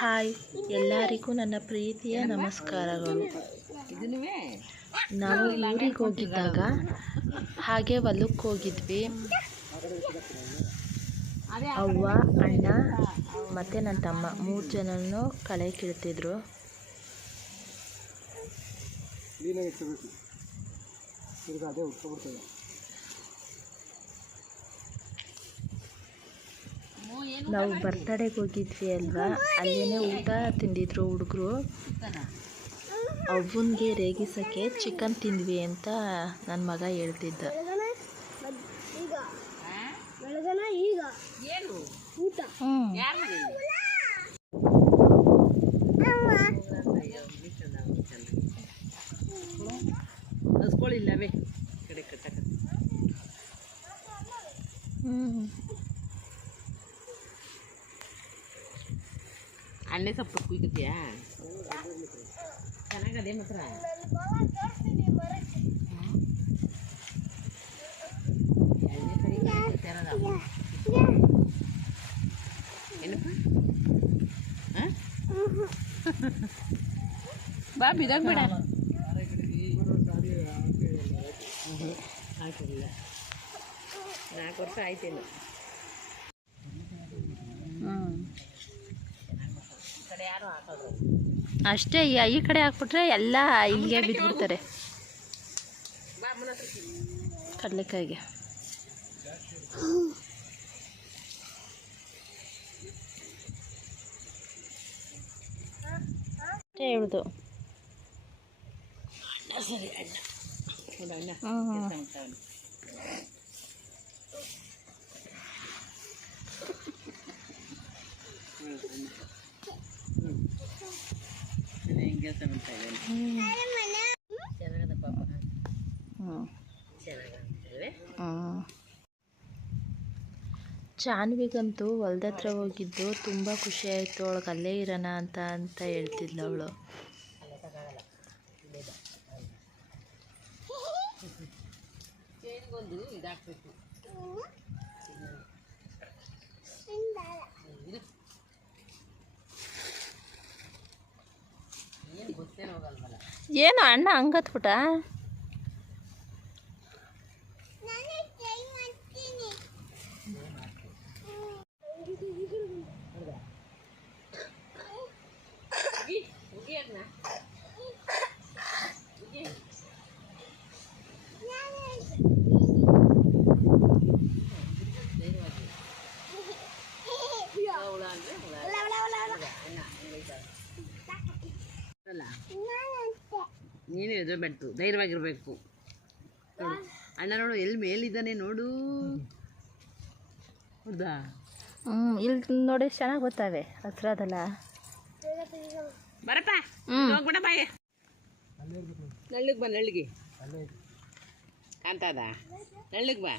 Hi, ಎಲ್ಲರಿಗೂ ನನ್ನ ಪ್ರೀತಿಯ ನಮಸ್ಕಾರಗಳು. ನಾವು ಊರಿಗೆ ಹೋಗಿದ್ದಾಗ ಹಾಗೆ ಹೊಲಕ್ಕೆ ಹೋಗಿದ್ವಿ. ಅವ್ವ, ಅಣ್ಣ ಮತ್ತು ನನ್ನ ತಮ್ಮ 3 ಜನನೂ ಕಳೆ ಕೀಳ್ತಿದ್ರು. ನಾವು ಬರ್ತಡೆಗೆ ಹೋಗಿದ್ವಿ ಅಲ್ವಾ, ಅಲ್ಲೇ ಊಟ ತಿಂದಿದ್ರು ಹುಡುಗರು. ಅವ್ವನಿಗೆ ರೇಗಿಸೋಕ್ಕೆ ಚಿಕನ್ ತಿಂದ್ವಿ ಅಂತ ನನ್ನ ಮಗ ಹೇಳ್ತಿದ್ದ. ಅಣ್ಣೆ ಸೊಪ್ಪು ಕುಯ್ಕತ್ತೀಯಾ ಚೆನ್ನಾಗದೇ ಮಾತ್ರ ಏನಪ್ಪ ಬಾ ಬಿದಾಗ ಬೇಡ ಹಾಕಿಲ್ಲ 4 ವರ್ಷ ಆಯ್ತೇನು. ಅಷ್ಟೇ, ಈ ಕಡೆ ಹಾಕ್ಬಿಟ್ರೆ ಎಲ್ಲ ಇಲ್ಲಿಗೆ ಬಿದ್ದುಬಿಡ್ತಾರೆ ಕಡಲೆಕಾಯಿಗೆ. ಅಷ್ಟೇ ಹೇಳುದು. ಸರಿ ಅಣ್ಣ ಜಾನ್ವಿಗಂತೂ ಹೊಲ್ದ ಹತ್ರ ಹೋಗಿದ್ದು ತುಂಬ ಖುಷಿ ಆಯಿತು. ಅವಳಿಗೆ ಅಲ್ಲೇ ಇರೋಣ ಅಂತ ಹೇಳ್ತಿದ್ಲು ಅವಳು. ಏನು ಅಣ್ಣ ಹಂಗತ್ಬಿಟ್ಟ? ನೀನು ಎದುರುಬೇಡ್ತು, ಧೈರ್ಯವಾಗಿರ್ಬೇಕು. ಅಣ್ಣ ನೋಡು ಎಲ್ಲಿ ಮೇಲಿದ್ದಾನೆ ನೋಡು. ಹೌದಾ? ಇಲ್ಲಿ ನೋಡಿ ಚೆನ್ನಾಗಿ ಗೊತ್ತಾವೆ, ಹಸ್ರದಲ್ಲ. ಬರಪ್ಪ ಹೋಗ್ಬಿಡ ಬಾಯ್. ನಳ್ಳಿಗೆ ಬಾ, ನಳ್ಳಿಗೆ ಕಾಣ್ತದ, ನಳ್ಳಿಗೆ ಬಾ.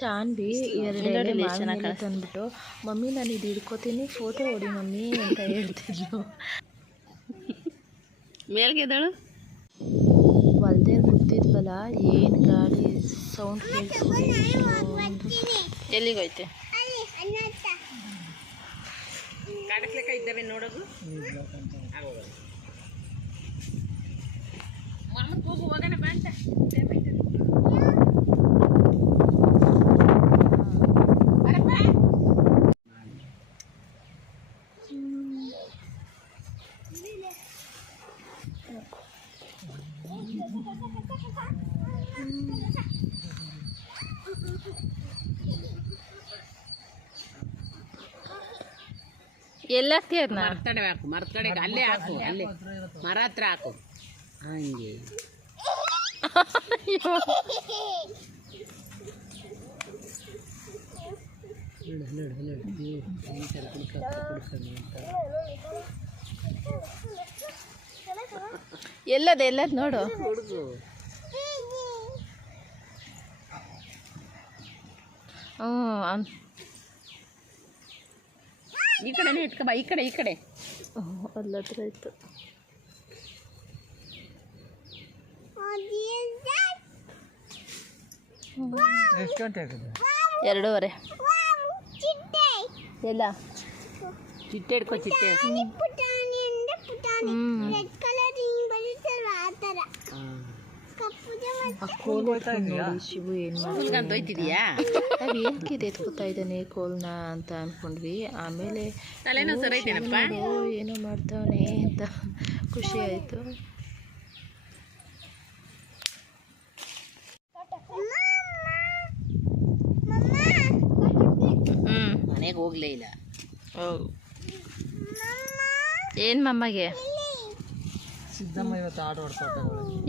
ಚಾನ್ವಿ 2 ಚೆನ್ನಾಗಿ ತಂದ್ಬಿಟ್ಟು, ಮಮ್ಮಿ ನಾನು ಇದು ಹಿಡ್ಕೋತೀನಿ, ಫೋಟೋ ಹೊಡಿ ಮಮ್ಮಿ ಅಂತ ಹೇಳ್ತಿದ್ಲು. ಮೇಲ್ಗೆ ಎದಳು. ಹೊಲ್ದೇ ಕೂತಿದ್ವಲ್ಲ, ಏನು ಗಾಳಿ ಸೌಂಡ್ ಕೇಳಿಸ್ಕೊಂಡು ಎಲ್ಲಿಗೋಯ್ತೆ? ಕಾಡಕ್ಲೆಕ್ಕ ಇದ್ದಾವೆ ನೋಡೋದು. ಹೋಗು, ಹೋಗೋಣ ಬಾ ಅಂತ. ಎಲ್ಲ ಹಾಕ್ತೀಯ? ಮರ್ತಡೆ ಹಾಕು, ಮರ್ತಡೆಗೆ ಅಲ್ಲೇ ಹಾಕು, ಅಲ್ಲೇ ಮರ ಹತ್ರ ಹಾಕು. ಹಂಗೆ ಎಲ್ಲದು ನೋಡು. ಹುಡುಗು ಈ ಕಡೆನೇ ಇಟ್ಕೊ ಬಾ, ಈ ಕಡೆ ಅಲ್ಲತ್ರ ಇತ್ತು. ಎಷ್ಟು ಗಂಟೆ ಆಗಿದೆ? 2:30. ಎಲ್ಲ ಚಿಟ್ಟೆ ಹಿಡ್ಕೊ ಚಿಟ್ಟೆ. ನೋಡಿ ಶಿವು ಏನು ಸ್ಕೂಲ್ಗಂತ ಹೋಯ್ತಿದೀಯಾ? ನಾವು ಏನಕ್ಕೆ ಎತ್ಕೋತಾ ಇದ್ದಾನೆ ಕೋಲ್ನ ಅಂತ ಅಂದ್ಕೊಂಡ್ವಿ. ಆಮೇಲೆ ತಲೆನೋ ಸರ ಐತೇನಪ್ಪ? ಏನೋ ಮಾಡ್ತಾವನೆ ಅಂತ ಖುಷಿ ಆಯಿತು. ಮನೆಗೆ ಹೋಗ್ಲೇ ಇಲ್ಲ. ಏನು ಮಮ್ಮಗೆ? ಸಿದ್ದಮ್ಮ ಇವತ್ತು ಆಟ ಆಡ್ತಾ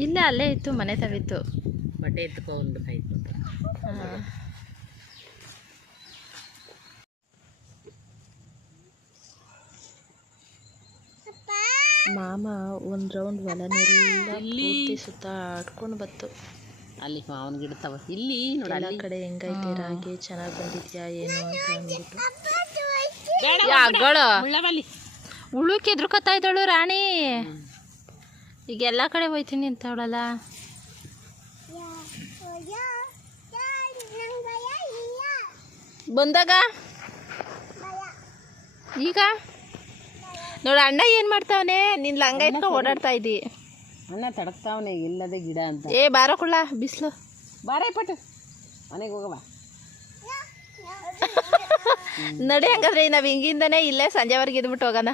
ಇಲ್ಲ, ಅಲ್ಲೇ ಇತ್ತು, ಮನೆ ತವಿತ್ತು. ಬಟ್ಟೆ ಎತ್ಕೊಂಡ್ಬೇಕಾಯ್ತು. ಮಾಮ ಒಂದು ರೌಂಡ್ ಹೊಲನೆಲ್ಲ ಪೂರ್ತಿ ಸುತ್ತ ಆಡ್ಕೊಂಡು ಬತ್ತು. ಅಲ್ಲಿ ಮಾವನ ಗಿಡ ತವ ಇಲ್ಲಿ ನೋಡಿ, ಎಲ್ಲ ಕಡೆ ಹೆಂಗೈತೆ ರಾಗಿ ಚೆನ್ನಾಗಿ ಬಂದಿದ್ಯಾ ಏನು ಅಂತ ಅಂದ್ಬಿಟ್ಟು ಉಳುಕ್ಕೆ ಎದ್ರುಕೊತಾ ಇದ್ದಳು ರಾಣಿ. ಈಗ ಎಲ್ಲ ಕಡೆ ಹೋಯ್ತೀನಿ ಅಂತವಳಲ್ಲ. ಬಂದಾಗ ಈಗ ನೋಡ ಅಣ್ಣ ಏನು ಮಾಡ್ತಾವನೆ, ನಿನ್ ಲಂಗ ಇಟ್ಕೊಂಡು ಓಡಾಡ್ತಾ ಇದ್ದಿ. ಅಣ್ಣ ತಡಕ್ತಾವನೆ ಇಲ್ಲದೆ ಗಿಡ ಅಂತ. ಏ ಬಾರೋ ಕುಳ್ಳ, ಬಿಸಿಲು ಬಾರೇ ಪಟ್ಟು ಮನೆಗೆ ಹೋಗವ. ನಡಿ ಹಂಗಾದ್ರೆ ನಾವು ಹಿಂಗಿಂದನೇ ಇಲ್ಲೇ ಸಂಜೆವರೆಗೆ ಇದ್ಬಿಟ್ಟು ಹೋಗೋಣ.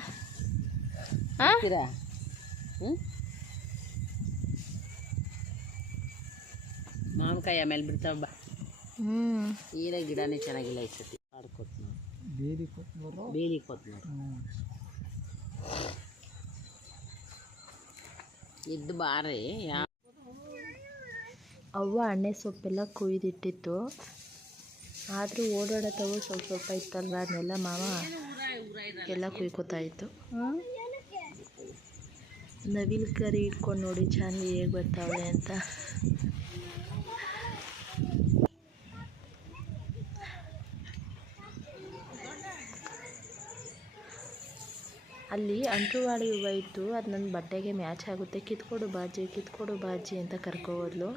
ಹಾಂ ಮಾವಿನಕಾಯಿ ಆಮೇಲೆ ಬಿಡ್ತಾವ ಬಾ. ಈರ ಗಿಡನೇ ಚೆನ್ನಾಗಿಲ್ಲ ಈ ಸತಿ. ಆಡ್ಕೊತ್ನೋರು ಬೇಲಿ ಕೊತ್ನೋರು ಇದ್ದು ಬಾರೆ. ಅವ್ವ ಎಣ್ಣೆ ಸೊಪ್ಪೆಲ್ಲ ಕುಯ್ದಿಟ್ಟಿತ್ತು. ಆದರೂ ಓಡಾಡತ್ತವು ಸ್ವಲ್ಪ ಸ್ವಲ್ಪ ಇತ್ತಲ್ವ, ಅದನ್ನೆಲ್ಲ ಮಾವ ಎಲ್ಲ ಕುಯ್ಕೋತಾ ಇತ್ತು. ನವಿಲು ಕರಿ ಇಟ್ಕೊಂಡು ನೋಡಿ ಚಾಂದಿ ಹೇಗೆ ಬರ್ತಾವೆ ಅಂತ. ಅಲ್ಲಿ ಅಂಟುವಾಡಿ ಹೂವು ಇತ್ತು, ಅದು ನನ್ನ ಬಟ್ಟೆಗೆ ಮ್ಯಾಚ್ ಆಗುತ್ತೆ, ಕಿತ್ಕೊಡು ಬಾಜಿ ಅಂತ ಕರ್ಕೋದ್ಲು.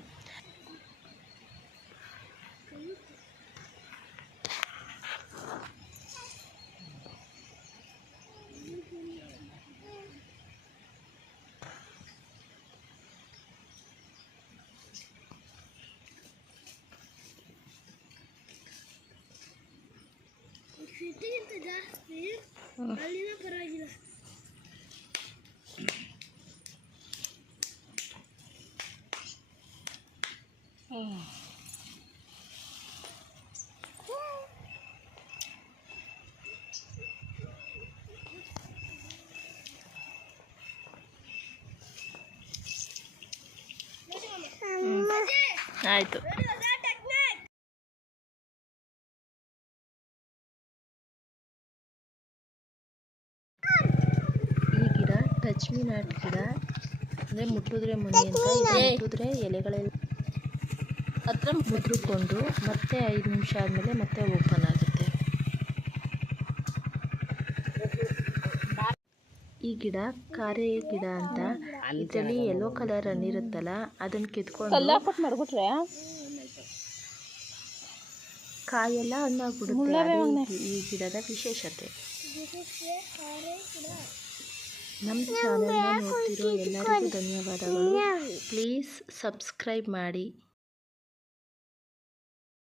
ಆಯಿತು. ಈ ಗಿಡ ಟಚ್ ಮೀ ನಾಟ್ ಗಿಡ, ಅಂದರೆ ಮುಟ್ಟಿದ್ರೆ ಮುನಿ ಅಂತ. ಮುಟ್ಟಿದ್ರೆ ಎಲೆಗಳೆಲ್ಲ ಹತ್ರ ಮುದ್ರಿಕೊಂಡು ಮತ್ತೆ 5 ನಿಮಿಷ ಆದಮೇಲೆ ಮತ್ತೆ ಓಪನ್ ಆಗುತ್ತೆ. ಈ ಗಿಡ ಕಾರೆ ಗಿಡ ಅಂತ. ಇದರಲ್ಲಿ ಯೆಲ್ಲೋ ಕಲರ್ ಹಣ್ಣಿರುತ್ತಲ್ಲ, ಅದನ್ನು ಕಿತ್ಕೊಂಡು ಮಾಡ್ಬಿಟ್ರೆ ಕಾಯೆಲ್ಲ ಹಣ್ಣಾಗ್ಬಿಡುತ್ತೆ. ಈ ಗಿಡದ ವಿಶೇಷತೆ. ನಮ್ಮ ಚಾನಲ್ನ ನೋಡ್ತಿರೋ ಎಲ್ಲರಿಗೂ ಧನ್ಯವಾದಗಳು. ಪ್ಲೀಸ್ ಸಬ್ಸ್ಕ್ರೈಬ್ ಮಾಡಿ.